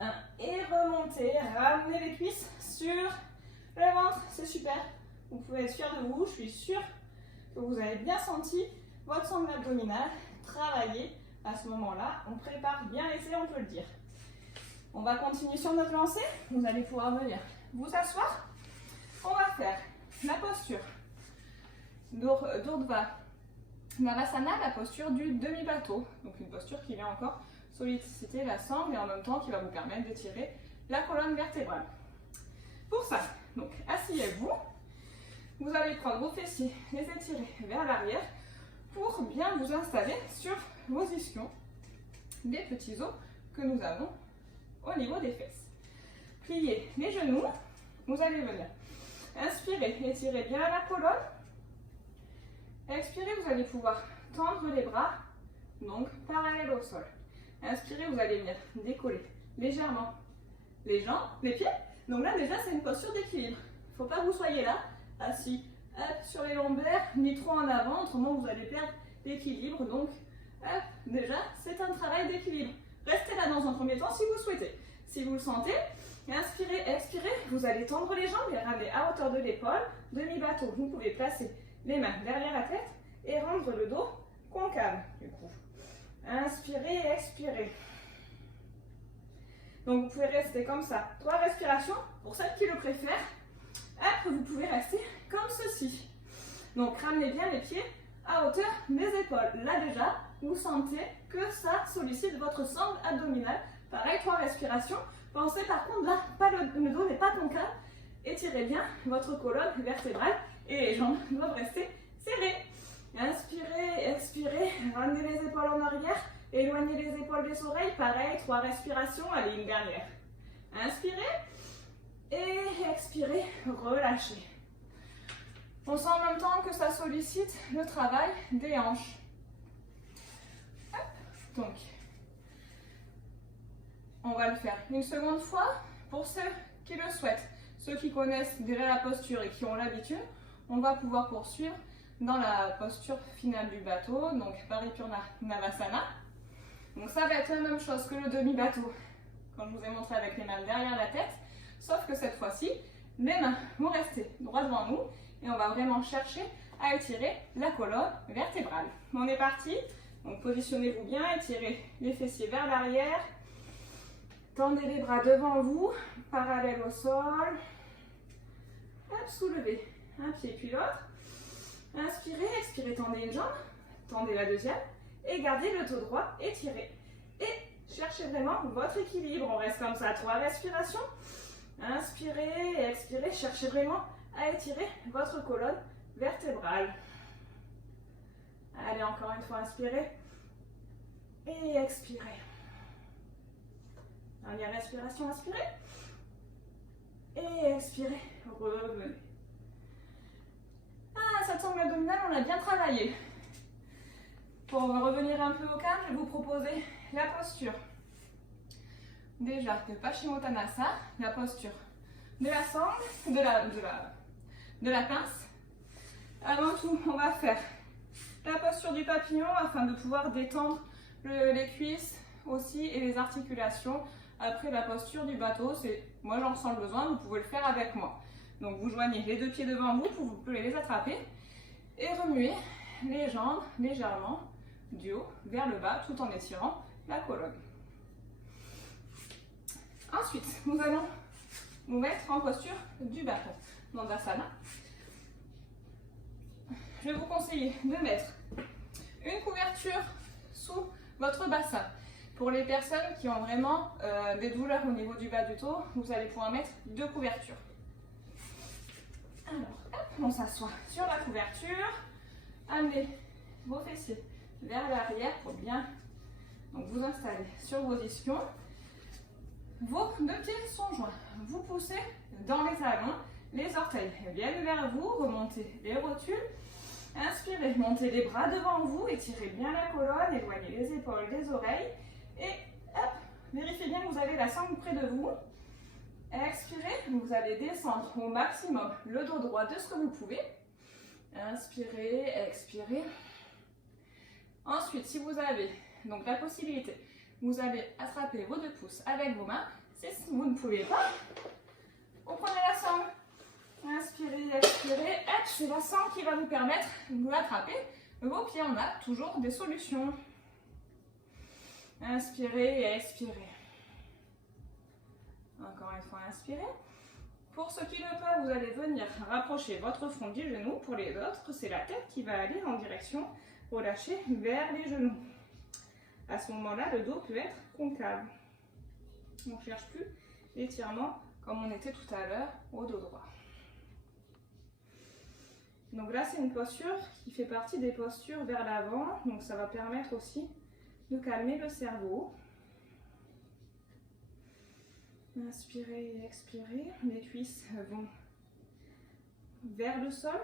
1. Et remontez. Ramenez les cuisses sur le ventre. C'est super. Vous pouvez être fiers de vous. Je suis sûre que vous avez bien senti votre sangle abdominale travailler. À ce moment-là, on prépare bien l'essai, on peut le dire. On va continuer sur notre lancée. Vous allez pouvoir venir vous asseoir. On va faire la posture d'Urdhva Navasana, la posture du demi-bateau. Donc une posture qui vient encore solliciter la sangle et en même temps qui va vous permettre d'étirer la colonne vertébrale. Pour ça, donc asseyez-vous. Vous allez prendre vos fessiers, les étirer vers l'arrière pour bien vous installer sur vos ischions des petits os que nous avons au niveau des fesses. Pliez les genoux, vous allez venir. Inspirez, étirez bien la colonne. Expirez, vous allez pouvoir tendre les bras, donc parallèles au sol. Inspirez, vous allez venir décoller légèrement les jambes, les pieds. Donc là déjà c'est une posture d'équilibre. Il ne faut pas que vous soyez là, assis sur les lombaires, ni trop en avant, autrement vous allez perdre l'équilibre. Donc déjà c'est un travail d'équilibre. Restez là dans un premier temps si vous le souhaitez. Si vous le sentez, inspirez, expirez, vous allez tendre les jambes et ramener à hauteur de l'épaule, demi-bateau. Vous pouvez placer les mains derrière la tête et rendre le dos concave du coup. Inspirez, expirez. Donc vous pouvez rester comme ça, 3 respirations. Pour celles qui le préfèrent, vous pouvez rester comme ceci. Donc ramenez bien les pieds à hauteur des épaules. Là déjà, vous sentez que ça sollicite votre sangle abdominale. Pareil, 3 respirations. Pensez par contre là, le dos n'est pas concave. Étirez bien votre colonne vertébrale et les jambes doivent rester serrées. Inspirez, expirez, ramenez les épaules en arrière, éloignez les épaules des oreilles. Pareil, 3 respirations. Allez, une dernière. Inspirez et expirez, relâchez. On sent en même temps que ça sollicite le travail des hanches. Hop. Donc, on va le faire une seconde fois pour ceux qui le souhaitent. Ceux qui connaissent déjà la posture et qui ont l'habitude, on va pouvoir poursuivre dans la posture finale du bateau, donc Paripurna Navasana. Donc ça va être la même chose que le demi-bateau, quand je vous ai montré avec les mains derrière la tête, sauf que cette fois-ci, les mains vont rester droit devant nous et on va vraiment chercher à étirer la colonne vertébrale. On est parti, donc positionnez-vous bien, étirez les fessiers vers l'arrière, tendez les bras devant vous, parallèles au sol. Hop, soulevez un pied puis l'autre. Inspirez, expirez, tendez une jambe, tendez la deuxième et gardez le dos droit étiré. Et cherchez vraiment votre équilibre. On reste comme ça, 3 respirations. Inspirez et expirez, cherchez vraiment à étirer votre colonne vertébrale. Allez, encore une fois, inspirez et expirez. Dernière respiration, inspirez et expirez. Revenez. Ah, cette sangle abdominale, on l'a bien travaillé. Pour revenir un peu au calme, je vais vous proposer la posture. Déjà, de Paschimottanasana, la posture de la sangle, de la pince. Avant tout, on va faire la posture du papillon afin de pouvoir détendre les cuisses aussi et les articulations. Après la posture du bateau, c'est moi j'en ressens le besoin, vous pouvez le faire avec moi. Donc vous joignez les deux pieds devant vous, vous pouvez les attraper et remuer les jambes légèrement du haut vers le bas tout en étirant la colonne. Ensuite, nous allons nous mettre en posture du bateau, Dandasana. Je vais vous conseiller de mettre une couverture sous votre bassin. Pour les personnes qui ont vraiment des douleurs au niveau du bas du dos, vous allez pouvoir mettre 2 couvertures. Alors, hop, on s'assoit sur la couverture. Amenez vos fessiers vers l'arrière pour bien donc, vous installer sur vos ischions. Vos 2 pieds sont joints. Vous poussez dans les talons, les orteils viennent vers vous, remontez les rotules. Inspirez, montez les bras devant vous, étirez bien la colonne, éloignez les épaules des oreilles. Et hop, vérifiez bien que vous avez la sangle près de vous. Expirez, vous allez descendre au maximum le dos droit de ce que vous pouvez. Inspirez, expirez. Ensuite, si vous avez donc la possibilité, vous allez attraper vos 2 pouces avec vos mains. Si vous ne pouvez pas, vous prenez la sangle. Inspirez, expirez. Hop, c'est la sangle qui va vous permettre de vous attraper vos pieds. On a toujours des solutions. Inspirez et expirez. Encore une fois, inspirez. Pour ceux qui le peuvent, vous allez venir rapprocher votre front du genou. Pour les autres, c'est la tête qui va aller en direction relâchée vers les genoux. À ce moment-là, le dos peut être concave. On ne cherche plus l'étirement comme on était tout à l'heure au dos droit. Donc là, c'est une posture qui fait partie des postures vers l'avant. Donc ça va permettre aussi de calmer le cerveau. Inspirez et expirez. Les cuisses vont vers le sol.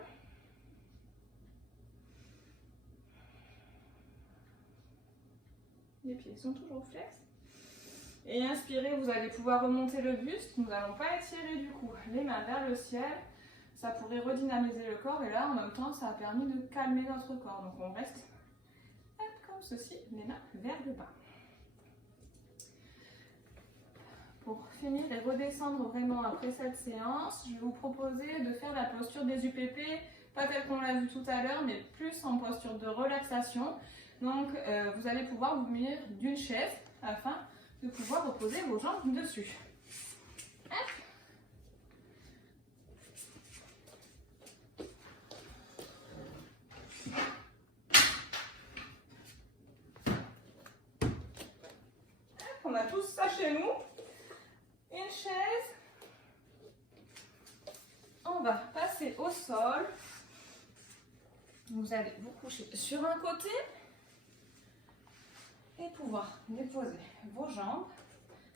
Les pieds sont toujours flex. Et inspirez, vous allez pouvoir remonter le buste. Nous n'allons pas étirer du coup les mains vers le ciel. Ça pourrait redynamiser le corps et là en même temps ça a permis de calmer notre corps. Donc on reste comme ceci, les mains vers le bas. Pour finir et redescendre vraiment après cette séance, je vais vous proposer de faire la posture des UPP, pas telle qu'on l'a vu tout à l'heure, mais plus en posture de relaxation. Donc vous allez pouvoir vous munir d'une chaise afin de pouvoir reposer vos jambes dessus. Hop. On a tous ça chez nous. Une chaise. On va passer au sol. Vous allez vous coucher sur un côté et pouvoir déposer vos jambes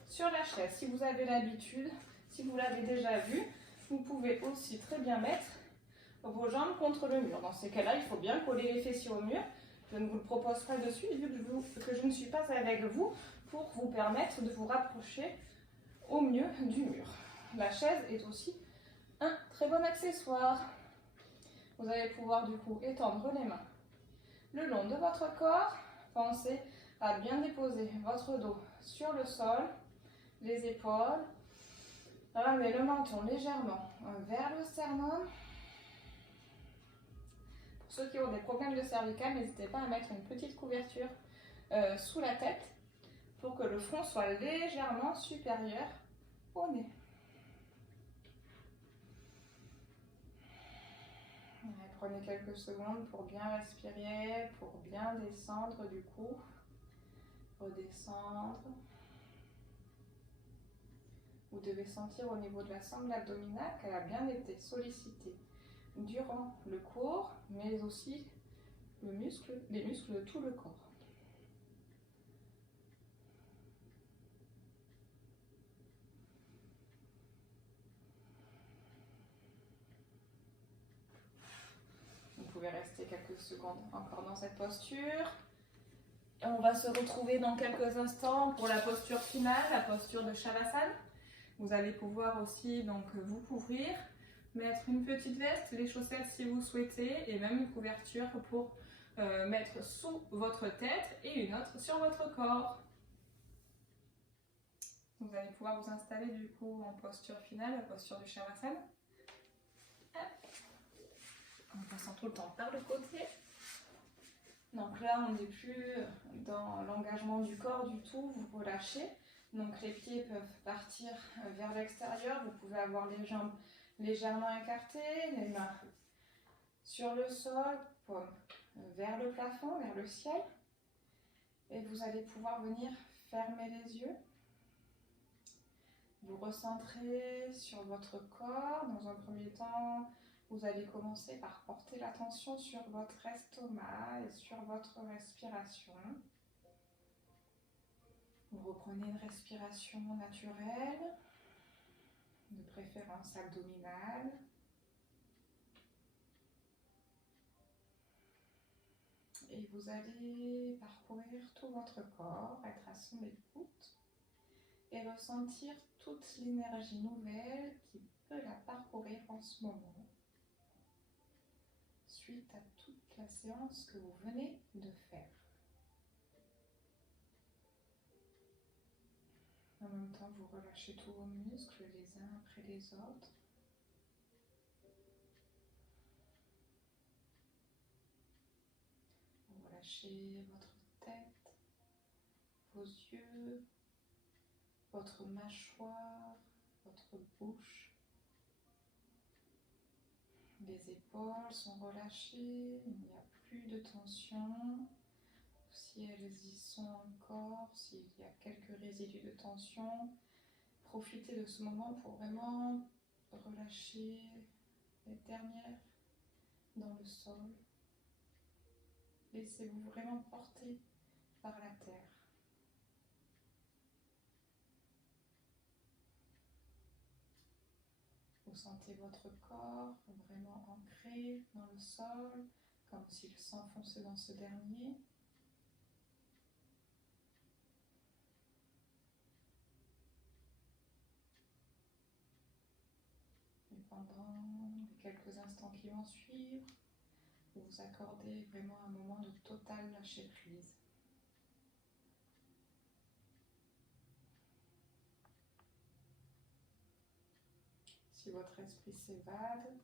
sur la chaise. Si vous avez l'habitude, si vous l'avez déjà vu, vous pouvez aussi très bien mettre vos jambes contre le mur. Dans ces cas-là, il faut bien coller les fessiers au mur. Je ne vous le propose pas de suite vu que je ne suis pas avec vous pour vous permettre de vous rapprocher au mieux du mur. La chaise est aussi un très bon accessoire. Vous allez pouvoir du coup étendre les mains le long de votre corps. Pensez à bien déposer votre dos sur le sol, les épaules. Ramenez le menton légèrement vers le sternum. Pour ceux qui ont des problèmes de cervical, n'hésitez pas à mettre une petite couverture sous la tête pour que le front soit légèrement supérieur au nez. Prenez quelques secondes pour bien respirer, pour bien descendre du cou. Redescendre. Vous devez sentir au niveau de la sangle abdominale qu'elle a bien été sollicitée. durant le cours, mais aussi les muscles de tout le corps. Vous pouvez rester quelques secondes encore dans cette posture. Et on va se retrouver dans quelques instants pour la posture finale, la posture de Shavasana. Vous allez pouvoir aussi donc vous couvrir, mettre une petite veste, les chaussettes si vous souhaitez, et même une couverture pour mettre sous votre tête et une autre sur votre corps. Vous allez pouvoir vous installer du coup en posture finale, la posture du Shavasana. En passant tout le temps par le côté. Donc là, on n'est plus dans l'engagement du corps du tout, vous relâchez. Donc les pieds peuvent partir vers l'extérieur, vous pouvez avoir les jambes légèrement écartées, les mains sur le sol, paumes vers le plafond, vers le ciel. Et vous allez pouvoir venir fermer les yeux. Vous recentrez sur votre corps. Dans un premier temps, vous allez commencer par porter l'attention sur votre estomac et sur votre respiration. Vous reprenez une respiration naturelle, de préférence abdominale. Et vous allez parcourir tout votre corps, être à son écoute et ressentir toute l'énergie nouvelle qui peut la parcourir en ce moment, suite à toute la séance que vous venez de faire. En même temps, vous relâchez tous vos muscles les uns après les autres. Vous relâchez votre tête, vos yeux, votre mâchoire, votre bouche. Les épaules sont relâchées, il n'y a plus de tension. Si elles y sont encore, s'il y a quelques résidus de tension, profitez de ce moment pour vraiment relâcher les dernières dans le sol. Laissez-vous vraiment porter par la terre. Vous sentez votre corps vraiment ancré dans le sol, comme s'il s'enfonçait dans ce dernier. Et pendant les quelques instants qui vont suivre, vous vous accordez vraiment un moment de total lâcher prise. Si votre esprit s'évade,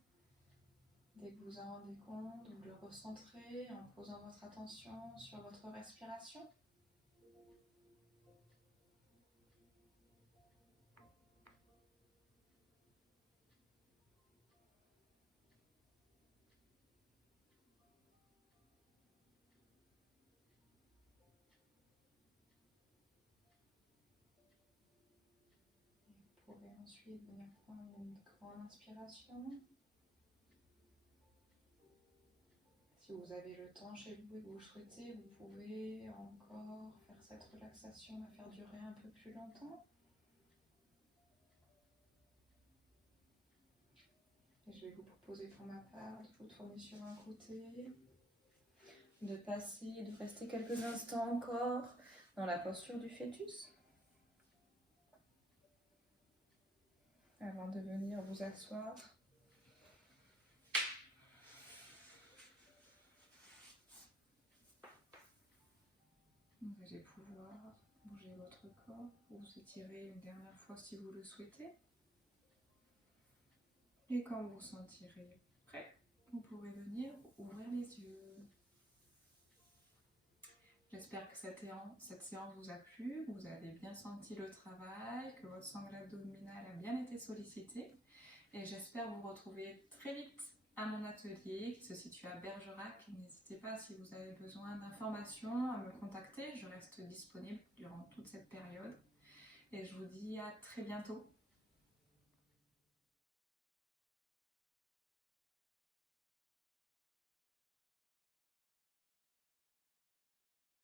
dès que vous en rendez compte, vous le recentrez en posant votre attention sur votre respiration. Vous pouvez ensuite venir prendre une grande inspiration. Si vous avez le temps chez vous et que vous le souhaitez, vous pouvez encore faire cette relaxation, la faire durer un peu plus longtemps. Et je vais vous proposer pour ma part de vous tourner sur un côté, de rester quelques instants encore dans la posture du fœtus, avant de venir vous asseoir. Vous allez pouvoir bouger votre corps, vous étirer une dernière fois si vous le souhaitez. Et quand vous vous sentirez prêt, vous pourrez venir ouvrir les yeux. J'espère que cette séance vous a plu, que vous avez bien senti le travail, que votre sangle abdominale a bien été sollicitée. Et j'espère vous retrouver très vite à mon atelier qui se situe à Bergerac. N'hésitez pas, si vous avez besoin d'informations, à me contacter. Je reste disponible durant toute cette période. Et je vous dis à très bientôt.